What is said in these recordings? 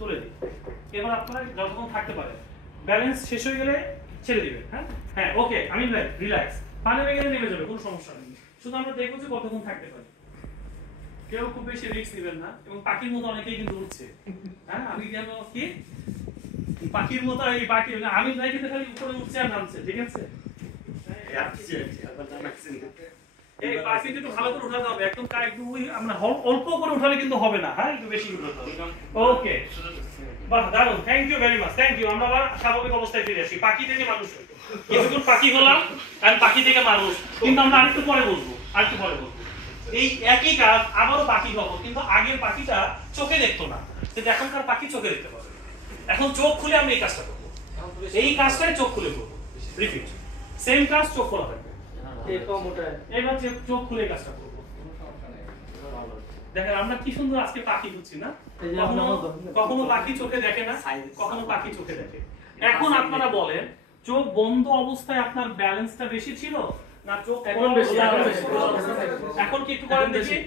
তুলে দিই। এবার আপনারা যতক্ষণ থাকতে পারে, ব্যালেন্স শেষ হয়ে গেলে ছেড়ে দিবেন। হ্যাঁ হ্যাঁ, ওকে, আমি রিল্যাক্স, পানি বেগে নেমে যাবে, কোনো সমস্যা নেই। শুধু আমরা দেখবো যে কতক্ষণ থাকতে পারি। কেউ খুব বেশি রিস্ক নেবেন না, এবং পাখির মতো অনেকেই কিন্তু উঠছে। হ্যাঁ, আমি কেন কি পাখির মতো, এই পাখি আমি নাই কিন্তু খালি উপরে উঠছে আর নামছে, ঠিক আছে? এই পাখি কিন্তু ভালো করে উঠাতে হবে, একদম একটু আমরা অল্প করে উঠালে কিন্তু হবে না। হ্যাঁ, একটু বেশি উঠাতে হবে। ওকে, বাহ, দারুণ, thank you very much, thank you. আমরা আবার স্বাভাবিক অবস্থায় ফিরে আসি, পাখি থেকে মানুষ হই। কিছুক্ষণ পাখি হলাম, আর পাখি থেকে মানুষ, কিন্তু আমরা আরেকটু পরে বলবো, আরেকটু পরে বলবো। এই একই কাজ আবারও পাখি হবো, কিন্তু আগের পাখিটা চোখে দেখতো না, কিন্তু এখনকার পাখি চোখে দেখতে পাবে। এখন চোখ খুলে আমি এই কাজটা করবো, এই কাজটাই চোখ খুলে করবো। রিপিট, সেম কাজ, চোখ খোলা থাকবে। এবার চোখ খুলে কাজটা করবো। দেখেন আমরা কি সুন্দর আজকে পাখি হচ্ছি না? কখনো পাখি চোখে দেখে না, কখনো পাখি চোখে দেখে। এখন আপনারা বলেন, চোখ বন্ধ অবস্থায় আপনার ব্যালেন্সটা বেশি ছিল না চোখ এখন বেশি? এখন কি একটু করেন দেখি,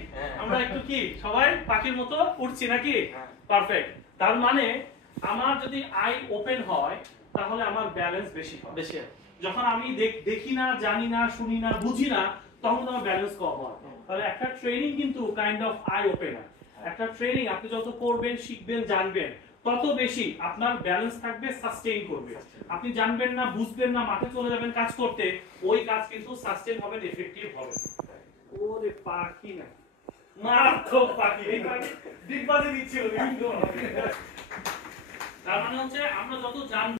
আমরা একটু কি সবাই পাখির মতো উঠছি নাকি? পারফেক্ট। তার মানে আমার যদি আই ওপেন হয় তাহলে আমার ব্যালেন্স বেশি হয়। যখন আমি দেখি না, জানি না, শুনি না, বুঝি না, তখন আমার ব্যালেন্স কম হয়। তাহলে একটা ট্রেনিং কিন্তু কাইন্ড অফ আই ওপেনার। একটা ট্রেনিং আপনি যত করবেন, শিখবেন, জানবেন, তত বেশি আপনার ব্যালেন্স থাকবে, সাস্টেইন করবে। আপনি জানবেন না, বুঝবেন না, মাঠে চলে যাবেন কাজ করতে, ওই কাজ কিন্তু সাস্টেইন হবে, এফেক্টিভ হবে। ওরে পাখি না, মারাত্মক পাখি, এই পাখি ডিগবাজি দিচ্ছিল। তার মানে হচ্ছে আমরা যত জানবো